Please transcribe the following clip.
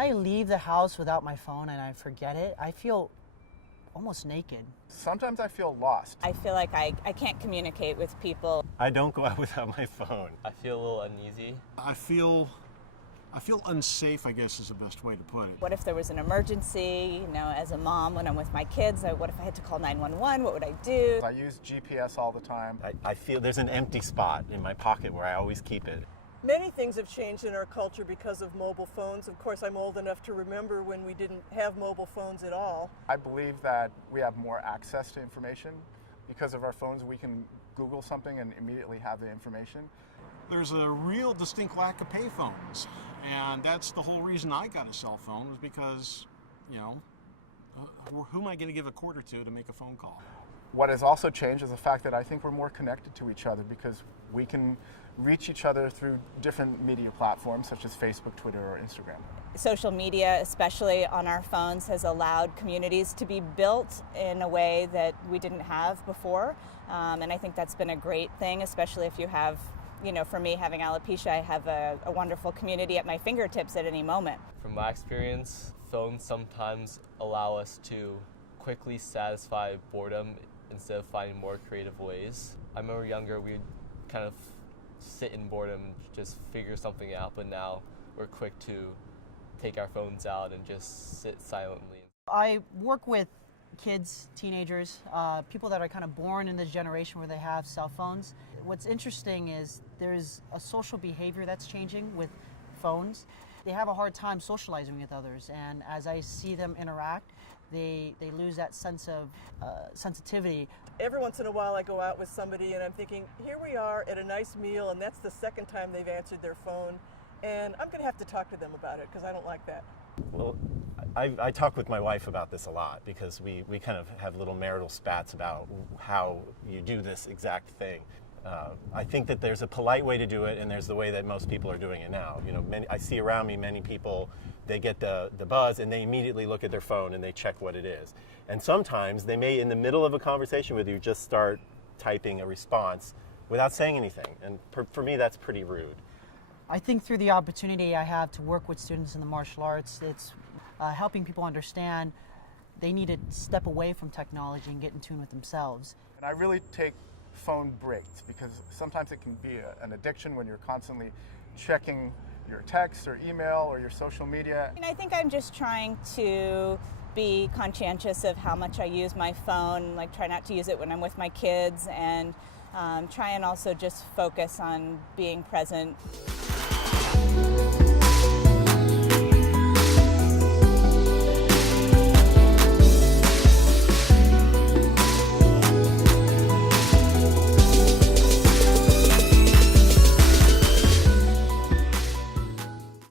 I leave the house without my phone and I forget it, I feel almost naked. Sometimes I feel lost. I feel like I can't communicate with people. I don't go out without my phone. I feel a little uneasy. I feel unsafe, I guess is the best way to put it. What if there was an emergency, as a mom when I'm with my kids? What if I had to call 911? What would I do? I use GPS all the time. I feel there's an empty spot in my pocket where I always keep it. Many things have changed in our culture because of mobile phones. Of course, I'm old enough to remember when we didn't have mobile phones at all. I believe that we have more access to information. Because of our phones, we can Google something and immediately have the information. There's a real distinct lack of payphones, and that's the whole reason I got a cell phone, was because, who am I going to give a quarter to make a phone call? What has also changed is the fact that I think we're more connected to each other because we can reach each other through different media platforms such as Facebook, Twitter, or Instagram. Social media, especially on our phones, has allowed communities to be built in a way that we didn't have before. And I think that's been a great thing, especially if you have, for me having alopecia, I have a wonderful community at my fingertips at any moment. From my experience, phones sometimes allow us to quickly satisfy boredom instead of finding more creative ways. I remember younger, we'd kind of sit in boredom, just figure something out, but now we're quick to take our phones out and just sit silently. I work with kids, teenagers, people that are kind of born in this generation where they have cell phones. What's interesting is there's a social behavior that's changing with phones. They have a hard time socializing with others, and as I see them interact, they lose that sense of sensitivity. Every once in a while I go out with somebody and I'm thinking, here we are at a nice meal and that's the second time they've answered their phone, and I'm going to have to talk to them about it because I don't like that. Well, I talk with my wife about this a lot because we kind of have little marital spats about how you do this exact thing. I think that there's a polite way to do it, and there's the way that most people are doing it now. I see around me many people, they get the buzz and they immediately look at their phone and they check what it is. And sometimes they may, in the middle of a conversation with you, just start typing a response without saying anything. And for me, that's pretty rude. I think through the opportunity I have to work with students in the martial arts, it's helping people understand they need to step away from technology and get in tune with themselves. And I really take phone breaks because sometimes it can be an addiction when you're constantly checking your text or email or your social media. And I think I'm just trying to be conscientious of how much I use my phone, like try not to use it when I'm with my kids, and try and also just focus on being present.